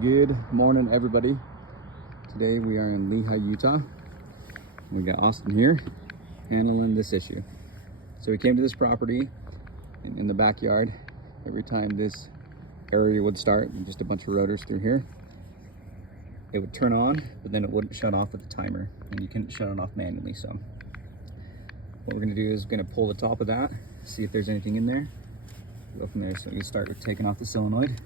Good morning, everybody. Today we are in Lehi, Utah. We got Austin here handling this issue. So we came to this property and in the backyard. Every time this area would start, just a bunch of rotors through here, it would turn on, but then it wouldn't shut off with the timer, and you couldn't shut it off manually. So what we're gonna do is we're gonna pull the top of that, see if there's anything in there, go from there. So you start with taking off the solenoid.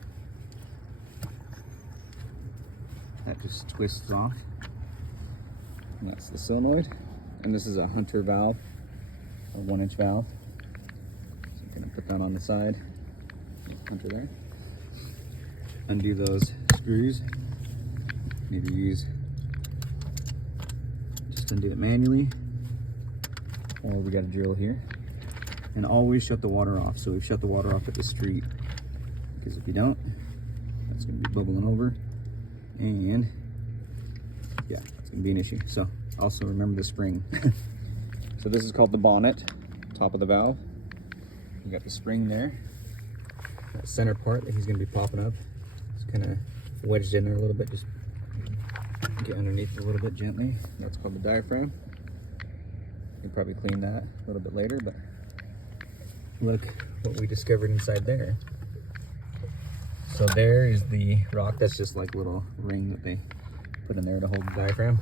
That just twists off. And that's the solenoid. And this is a Hunter valve, a 1-inch valve. So I'm gonna put that on the side. Hunter there. Undo those screws. Maybe just undo it manually. Or we got a drill here. And always shut the water off. So we've shut the water off at the street. Because if you don't, that's gonna be bubbling over. And yeah, it's gonna be an issue. So also remember the spring. So this is called the bonnet, top of the valve. You got the spring there. That center part that he's gonna be popping up. It's kind of wedged in there a little bit. Just get underneath it a little bit gently. That's called the diaphragm. You can probably clean that a little bit later, but look what we discovered inside there. So there is the rock. That's just like a little ring that they put in there to hold the diaphragm.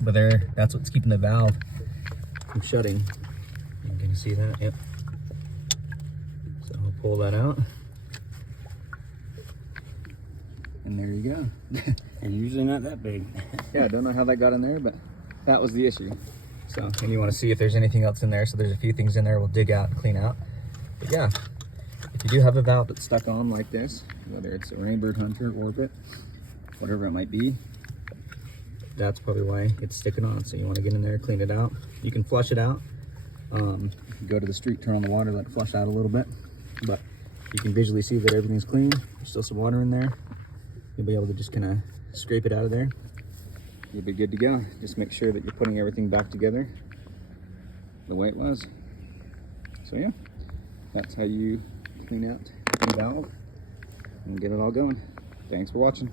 But there, that's what's keeping the valve from shutting. You can see that, yep. So I'll pull that out. And there you go. And usually not that big. Yeah, I don't know how that got in there, but that was the issue. So, and you want to see if there's anything else in there. So there's a few things in there we'll dig out and clean out. But yeah. If you do have a valve that's stuck on like this, whether it's a Rainbird, Hunter, Orbit, whatever it might be, that's probably why it's sticking on. So you want to get in there, clean it out. You can flush it out. Go to the street, turn on the water, let it flush out a little bit. But you can visually see that everything's clean. There's still some water in there. You'll be able to just kind of scrape it out of there. You'll be good to go. Just make sure that you're putting everything back together the way it was. So yeah, that's how you clean out the valve and get it all going. Thanks for watching.